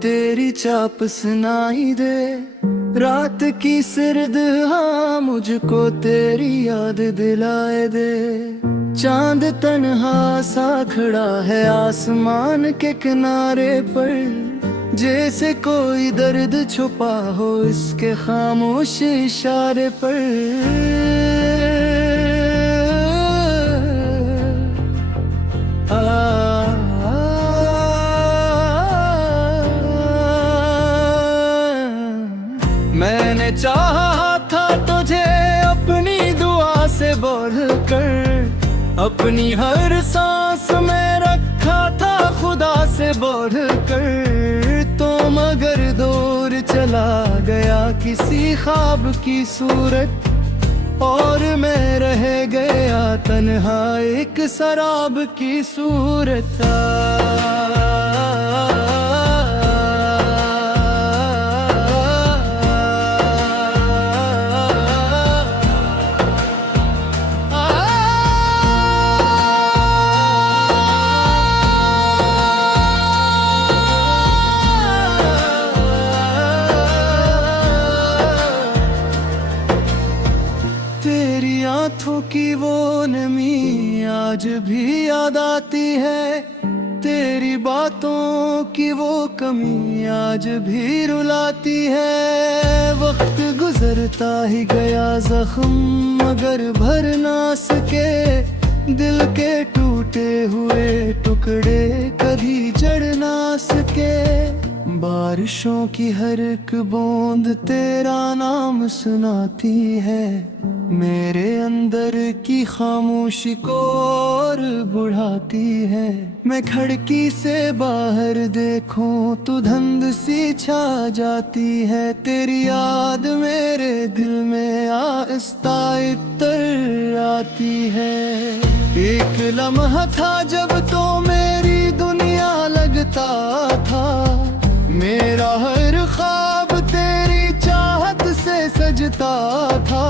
तेरी चाप सुनाई दे रात की सर्द, हाँ मुझको तेरी याद दिलाए दे। चांद तन्हा सा खड़ा है आसमान के किनारे पर, जैसे कोई दर्द छुपा हो इसके खामोश इशारे पर। मैंने चाहा था तुझे अपनी दुआ से बढ़कर, अपनी हर सांस में रखा था खुदा से बढ़कर। तो मगर दूर चला गया किसी ख्वाब की सूरत, और मैं रह गया तन्हा एक शराब की सूरत। तेरी आँखों की वो नमी आज भी याद आती है, तेरी बातों की वो कमी आज भी रुलाती है। वक्त गुजरता ही गया जख्म मगर भर ना सके, दिल के टूटे हुए टुकड़े कभी जड़ ना सके। बारिशों की हर एक बूंद तेरा नाम सुनाती है, मेरे अंदर की खामोशी को और बढ़ाती है। मैं खिड़की से बाहर देखूं तो धुंध सी छा जाती है, तेरी याद मेरे दिल में आहिस्ता इतर आती है। एक लम्हा था जब तो मेरी दुनिया लगता था, मेरा हर ख्वाब तेरी चाहत से सजता था।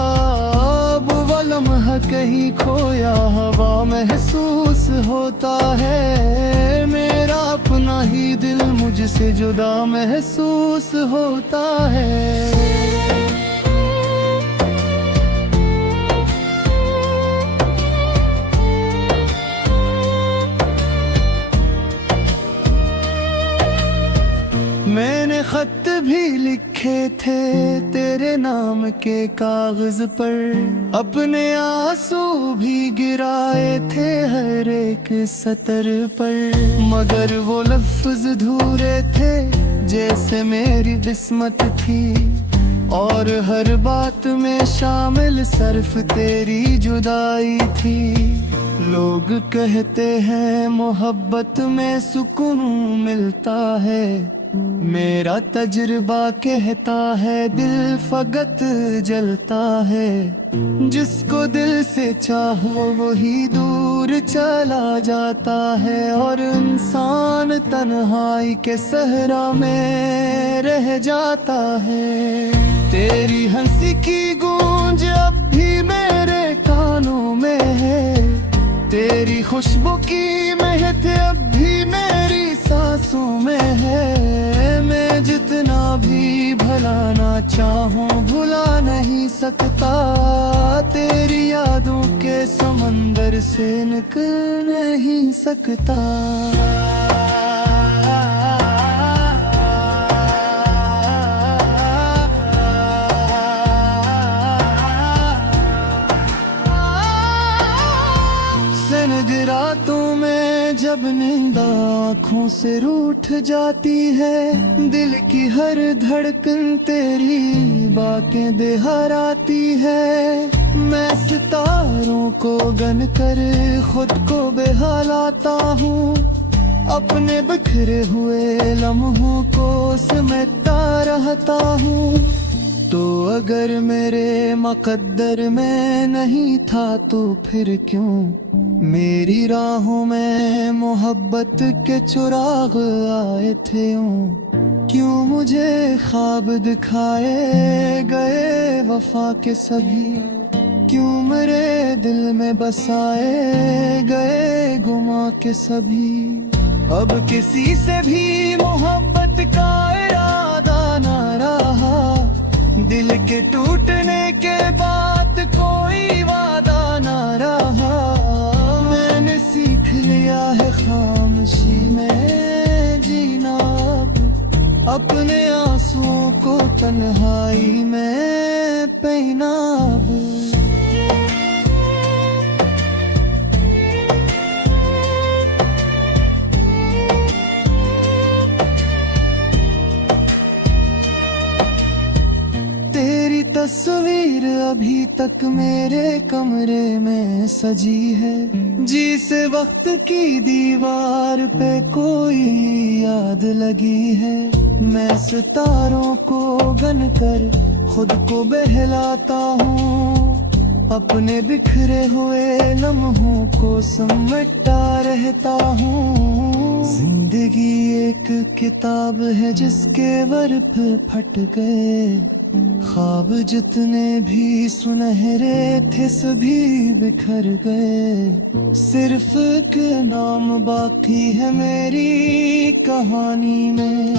अब वो लम्हा कहीं खोया हवा महसूस होता है, मेरा अपना ही दिल मुझसे जुदा महसूस होता है। मैंने खत भी लिखे थे तेरे नाम के कागज पर, अपने आंसू भी गिराए थे हर एक सतर पर। मगर वो लफ्ज अधूरे थे जैसे मेरी किस्मत थी, और हर बात में शामिल सिर्फ तेरी जुदाई थी। लोग कहते हैं मोहब्बत में सुकून मिलता है, मेरा तजुर्बा कहता है दिल फकत जलता है। जिसको दिल से चाहो वही दूर चला जाता है, और इंसान तन्हाई के सहरा में रह जाता है। तेरी हंसी की गूंज अब भी मेरे कानों में है, तेरी खुशबू की महक अब भी मेरी सांसों में है। मैं जितना भी भुलाना चाहूँ भुला नहीं सकता, तेरी यादों के समंदर से निकल नहीं सकता। रातों में जब नींद आँखों से रूठ जाती है, दिल की हर धड़कन तेरी बातें दोहराती है। मैं सितारों को गन कर खुद को बहलाता हूँ, अपने बिखरे हुए लम्हों को समेटता रहता हूँ। तो अगर मेरे मुकद्दर में नहीं था तो फिर क्यों मेरी राहों में मोहब्बत के चिराग आए थे। क्यों मुझे ख्वाब दिखाए गए वफा के सभी, क्यों मेरे दिल में बसाए गए गुमा के सभी। अब किसी से भी मोहब्बत का अपने आंसुओं को तन्हाई में पहना अब। तेरी तस्वीर अभी तक मेरे कमरे में सजी है, जिसे वक्त की दीवार पे कोई याद लगी है। मैं सितारों को गन कर खुद को बहलाता हूँ, अपने बिखरे हुए लम्हों को समेटता रहता हूँ। जिंदगी एक किताब है जिसके बर्फ फट गए, ख्वाब जितने भी सुनहरे थे सभी बिखर गए। सिर्फ एक नाम बाकी है मेरी कहानी में,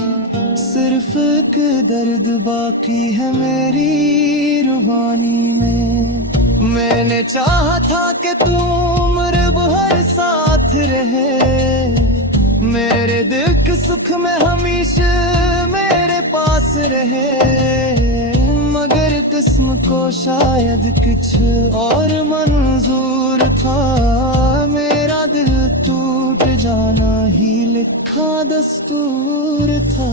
सिर्फ एक दर्द बाकी है मेरी रुबानी में। मैंने चाहा था कि तू उम्र भर साथ रहे, मेरे दिल के सुख में हमेशा मेरे पास रहे। मगर किस्म को शायद कुछ और मंजूर था, मेरा दिल टूट जाना ही लिखा दस्तूर था।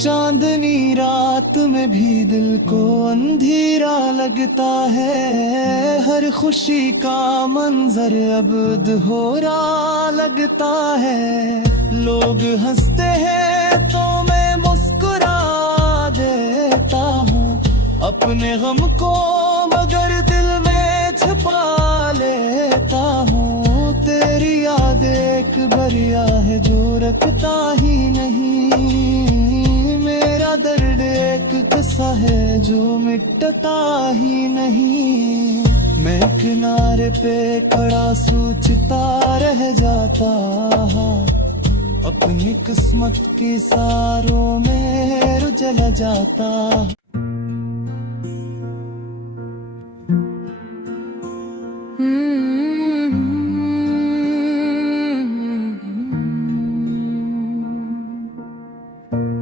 चांदनी रात में भी दिल को अंधेरा लगता है, हर खुशी का मंजर अब अधूरा लगता है। लोग हंसते हैं तो मैं मुस्कुरा देता हूँ अपने गम को, मगर दिल में छुपा लेता हूँ। तेरी याद एक बरिया है जो रखता ही नहीं, मेरा दर्द एक किस्सा है जो मिटता ही नहीं। मैं किनारे पे खड़ा सोचता रह जाता, अपनी किस्मत के सारों में रुझल जाता।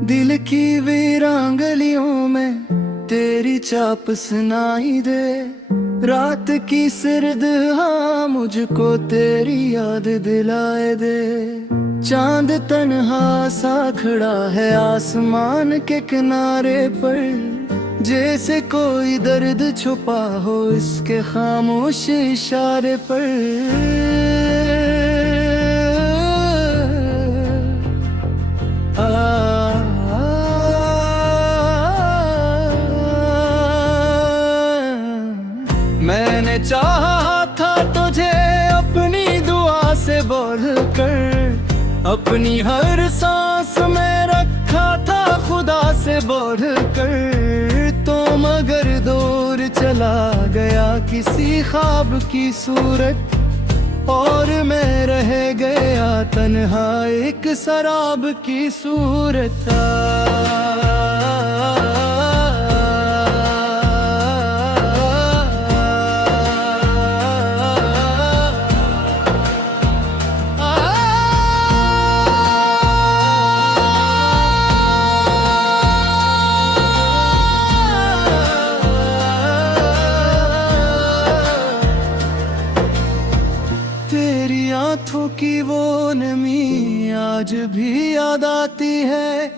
दिल की वीरांगलियों में तेरी चाप सुनाई दे, रात की सर्द हाँ मुझको तेरी याद दिलाए दे। चांद तन्हा सा खड़ा है आसमान के किनारे पर, जैसे कोई दर्द छुपा हो इसके खामोश इशारे पर। मैंने चाहा था तुझे अपनी दुआ से बढ़कर, अपनी हर सांस में रखा था खुदा से बढ़कर। तो मगर दूर चला गया किसी ख्वाब की सूरत, और मैं रह गया तन्हा एक शराब की सूरत। तेरी आँखों की वो नमी आज भी याद आती है,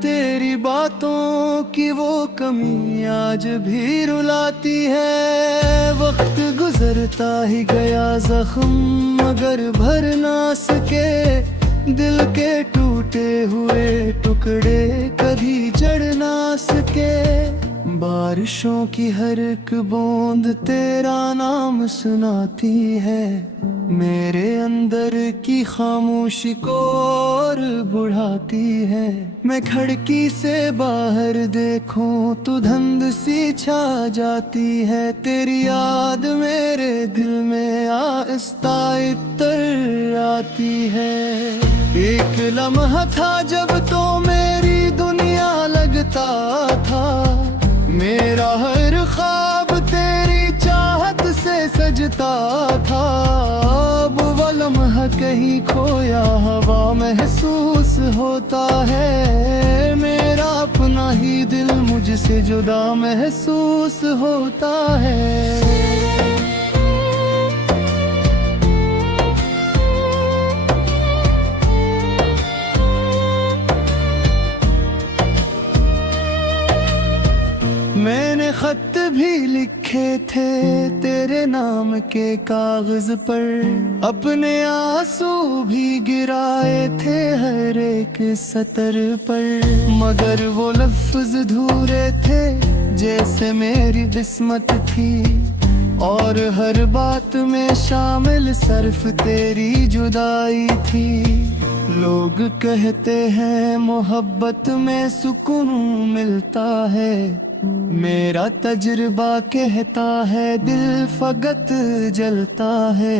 तेरी बातों की वो कमी आज भी रुलाती है। वक्त गुजरता ही गया जख्म मगर भर ना सके, दिल के टूटे हुए टुकड़े कभी जड़ ना सके। बारिशों की हर एक बूंद तेरा नाम सुनाती है, मेरे अंदर की खामोशी को और बढ़ाती है। मैं खिड़की से बाहर देखूं तो धुंध सी छा जाती है, तेरी याद मेरे दिल में आहिस्ता इतर आती है। एक लम्हा था जब तो मेरी दुनिया लगता था, मेरा कहीं खोया हवा महसूस होता है। मेरा अपना ही दिल मुझसे जुदा महसूस होता है। मैंने खत भी लिखे थे तेरे नाम के कागज पर, अपने आंसू भी गिराए थे हर एक सतर पर, मगर वो लफ्ज धूरे थे जैसे मेरी किस्मत थी, और हर बात में शामिल सिर्फ तेरी जुदाई थी। लोग कहते हैं मोहब्बत में सुकून मिलता है, मेरा तजुर्बा कहता है दिल फकत जलता है।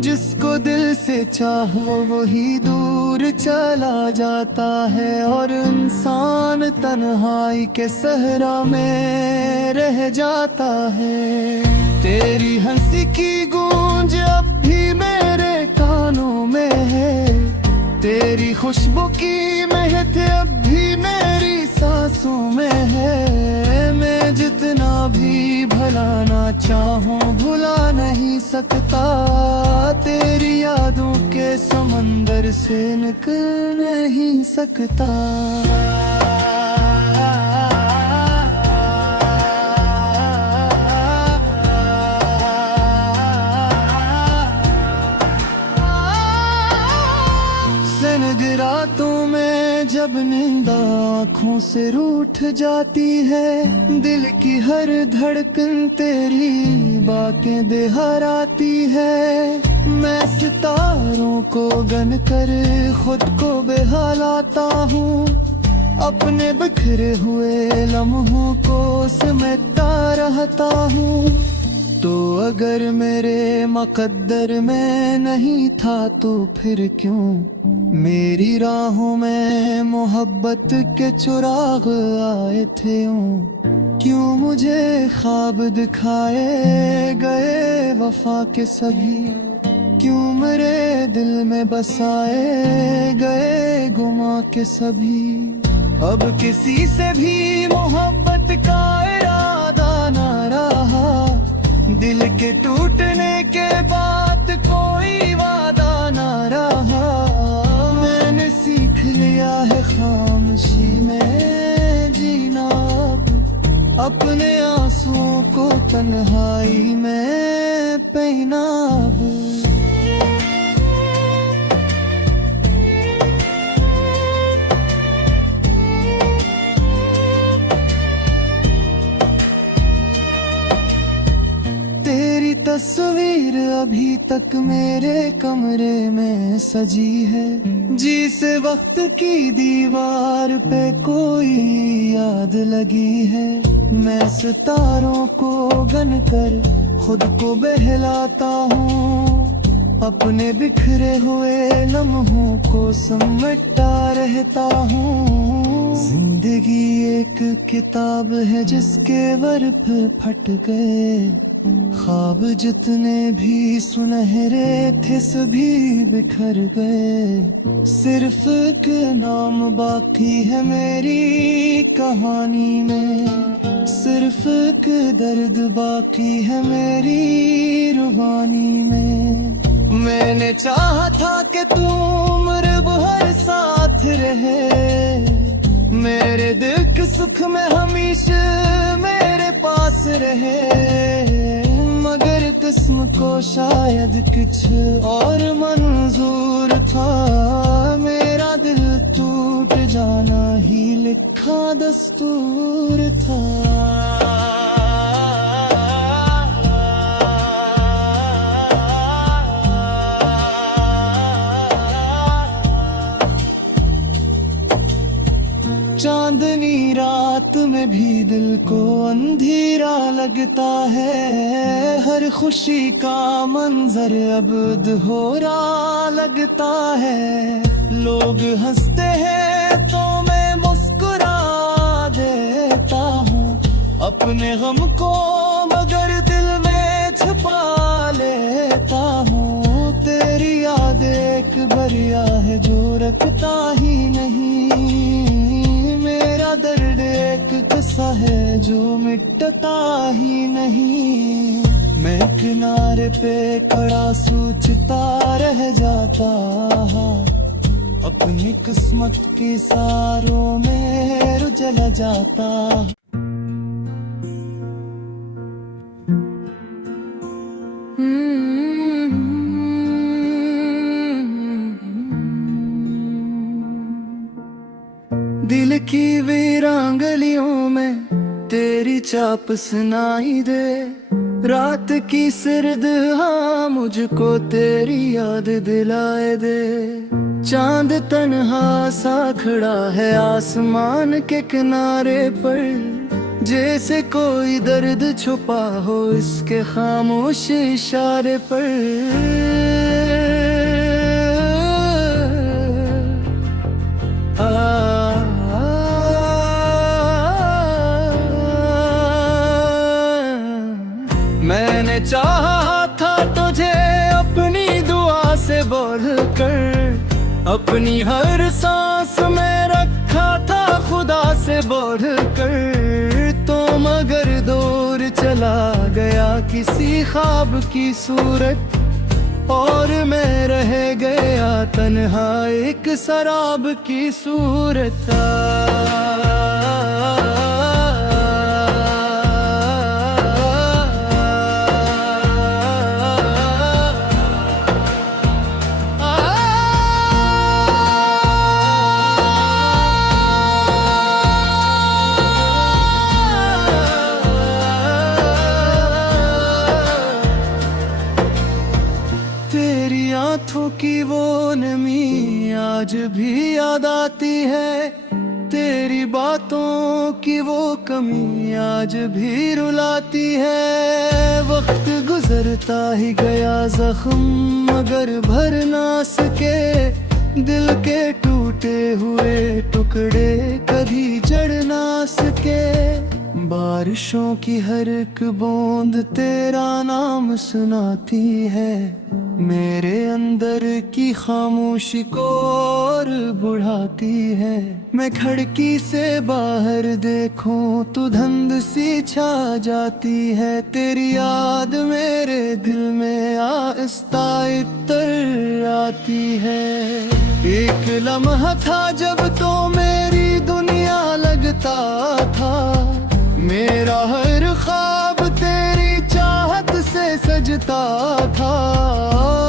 जिसको दिल से चाहो वही दूर चला जाता है, और इंसान तन्हाई के सहरा में रह जाता है। तेरी हंसी की गूंज अब भी मेरे कानों में है, तेरी खुशबू की महक अब भी मेरी सांसों में है। मैं जितना भी भुलाना चाहूं भुला नहीं सकता, तेरी यादों के समंदर से निकल नहीं सकता। रातों में जब नींद आँखों से रूठ जाती है, दिल की हर धड़कन तेरी बातें दोहराती है। मैं सितारों को गन कर खुद को बहलाता हूँ, अपने बिखरे हुए लम्हों को समेटता रहता हूँ। तो अगर मेरे मुकद्दर में नहीं था तो फिर क्यों मेरी राहों में मोहब्बत के चिराग आए थे। क्यों मुझे ख्वाब दिखाए गए वफा के सभी, क्यों मेरे दिल में बसाए गए गुमा के सभी। अब किसी से भी मोहब्बत का इरादा ना रहा, दिल के टूटने के बाद कोई वादा ना रहा। मैंने सीख लिया है खामोशी में जीना, अपने आंसुओं को तन्हाई में पहना। तस्वीर अभी तक मेरे कमरे में सजी है, जिस वक्त की दीवार पे कोई याद लगी है। मैं सितारों को गन कर खुद को बहलाता हूँ, अपने बिखरे हुए लम्हों को समेटता रहता हूँ। जिंदगी एक किताब है जिसके बर्फ फट गए, ख्वाब जितने भी सुनहरे थे सभी बिखर गए। सिर्फ एक नाम बाकी है मेरी कहानी में, सिर्फ एक दर्द बाकी है मेरी रुबानी में। मैंने चाहा था कि तू उम्र भर साथ रहे, मेरे दिल के सुख में हमेशा मेरे पास रहे। मगर किस्म को शायद कुछ और मंजूर था, मेरा दिल टूट जाना ही लिखा दस्तूर था। चांदनी रात में भी दिल को अंधेरा लगता है, हर खुशी का मंजर अब अधूरा लगता है। लोग हंसते हैं तो मैं मुस्कुरा देता हूँ, अपने गम को मगर दिल में छुपा लेता हूँ। तेरी याद भरिया है जो रखता ही नहीं। मेरा दर्द एक किस्सा है जो मिटता ही नहीं। मैं किनारे पे खड़ा सोचता रह जाता, अपनी किस्मत के सारों में रुझल जाता। दिल की वीरांगलियों में तेरी चाप सुनाई दे। रात की सर्द हाँ मुझको तेरी याद दिलाए दे। चांद तन्हा सा खड़ा है आसमान के किनारे पर, जैसे कोई दर्द छुपा हो इसके खामोश इशारे पर। मैंने चाहा था तुझे अपनी दुआ से बढ़कर, अपनी हर सांस में रखा था खुदा से बढ़कर। तो मगर दूर चला गया किसी ख्वाब की सूरत, और मैं रह गया तन्हा एक शराब की सूरत। आँखों की वो नमी आज भी याद आती है, तेरी बातों की वो कमी आज भी रुलाती है। वक्त गुजरता ही गया जख्म मगर भर ना सके, दिल के टूटे हुए टुकड़े कभी जड़ ना सके। बारिशों की हर एक बूंद तेरा नाम सुनाती है, मेरे अंदर की खामोशी को और बढ़ाती है। मैं खिड़की से बाहर देखूं तो धुंध सी छा जाती है, तेरी याद मेरे दिल में आहिस्ता इतर आती है। एक लम्हा था जब तो मेरी दुनिया लगता था, मेरा हर ख्वाब तेरी चाहत से सजता था।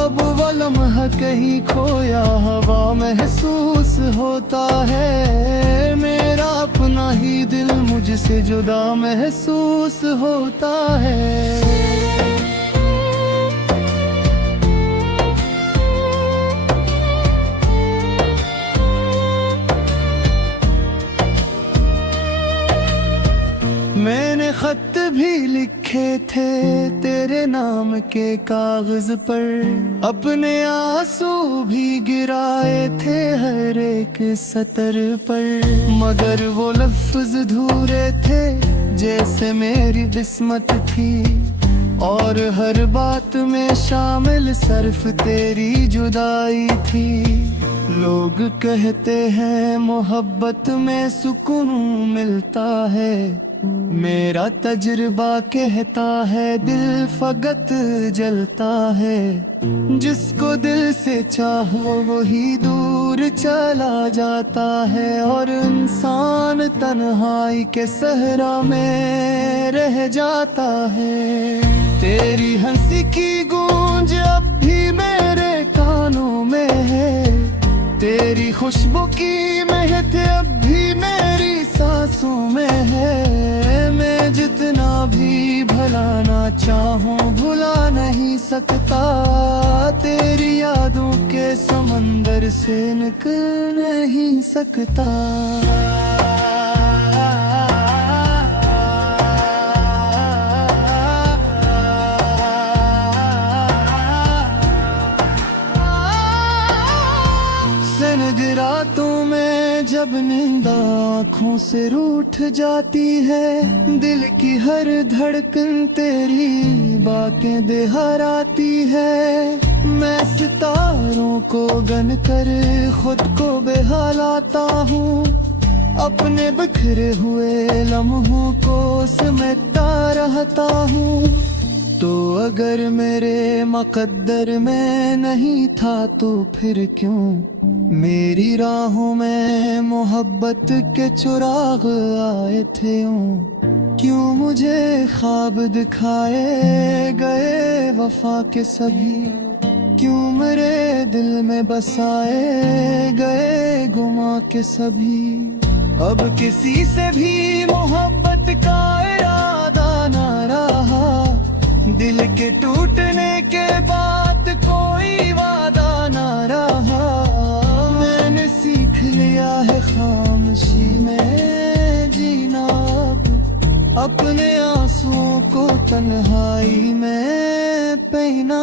अब वो लम्हा कहीं खोया हवा महसूस होता है, मेरा अपना ही दिल मुझसे जुदा महसूस होता है। मैंने खत भी लिखे थे तेरे नाम के कागज पर, अपने आंसू भी गिराए थे हर एक सतर पर। मगर वो लफ्ज अधूरे थे जैसे मेरी किस्मत थी, और हर बात में शामिल सिर्फ तेरी जुदाई थी। लोग कहते हैं मोहब्बत में सुकून मिलता है, मेरा तजुर्बा कहता है दिल फकत जलता है। जिसको दिल से चाहो वही दूर चला जाता है, और इंसान तन्हाई के सहरा में रह जाता है। तेरी हंसी की गूंज अब भी मेरे कानों में है, तेरी खुशबू की महक अब भी मेरी सांसों में है। मैं जितना भी भुलाना चाहूं भुला नहीं सकता, तेरी यादों के समंदर से निकल नहीं सकता। रातों में जब नींद आँखों से रूठ जाती है, दिल की हर धड़कन तेरी बातें दोहराती है। मैं सितारों को गन कर खुद को बेहालाता हूँ, अपने बिखरे हुए लम्हों को समेटता रहता हूँ। तो अगर मेरे मुकद्दर में नहीं था तो फिर क्यों मेरी राहों में मोहब्बत के चिराग आए थे यूं? क्यों मुझे ख्वाब दिखाए गए वफा के सभी, क्यों मेरे दिल में बसाए गए गुमा के सभी। अब किसी से भी मोहब्बत का इरादा ना रहा, दिल के टूटने के बाद कोई वादा ना रहा। मैंने सीख लिया है खामोशी में जीना, अब अपने आंसुओं को तन्हाई में पहना।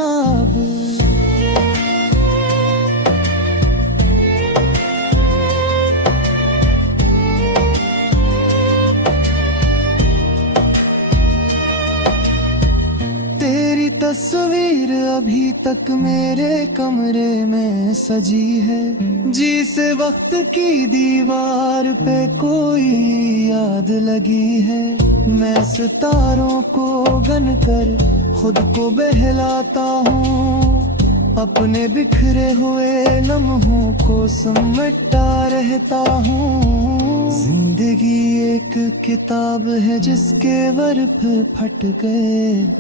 तस्वीर अभी तक मेरे कमरे में सजी है, जिस वक्त की दीवार पे कोई याद लगी है। मैं सितारों को गन कर खुद को बहलाता हूँ, अपने बिखरे हुए लम्हों को समेटता रहता हूँ। जिंदगी एक किताब है जिसके वर्फ फट गए,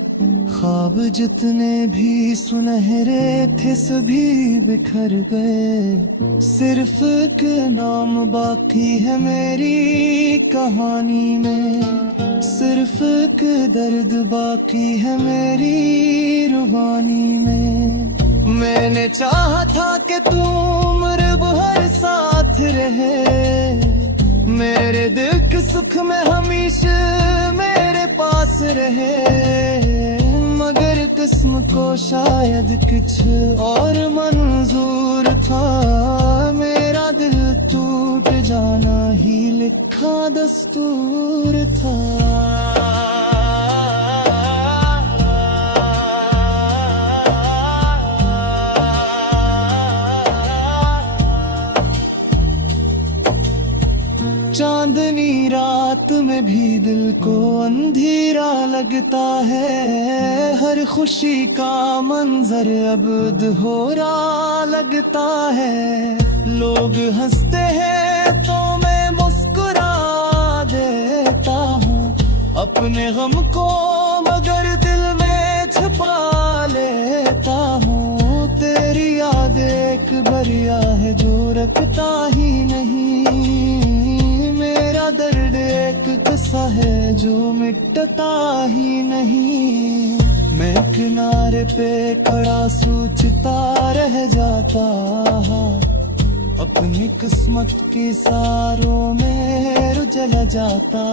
ख्वाब जितने भी सुनहरे थे सभी बिखर गए। सिर्फ एक नाम बाकी है मेरी कहानी में, सिर्फ एक दर्द बाकी है मेरी रुबानी में। मैंने चाहा था कि तू उम्र भर साथ रहे, मेरे दिल के सुख में हमेशा मेरे पास रहे। मगर किस्म को शायद कुछ और मंजूर था, मेरा दिल टूट जाना ही लिखा दस्तूर था। चांदनी रात में भी दिल को अंधेरा लगता है, हर खुशी का मंजर अब अधूरा लगता है। लोग हंसते हैं तो मैं मुस्कुरा देता हूँ, अपने गम को मगर दिल में छुपा लेता हूँ। तेरी याद एक बरिया है जो रखता ही नहीं, मेरा दर्द एक किस्सा है जो मिटता ही नहीं। मैं किनारे पे खड़ा सोचता रह जाता, अपनी किस्मत के सारों में रुझ जाता।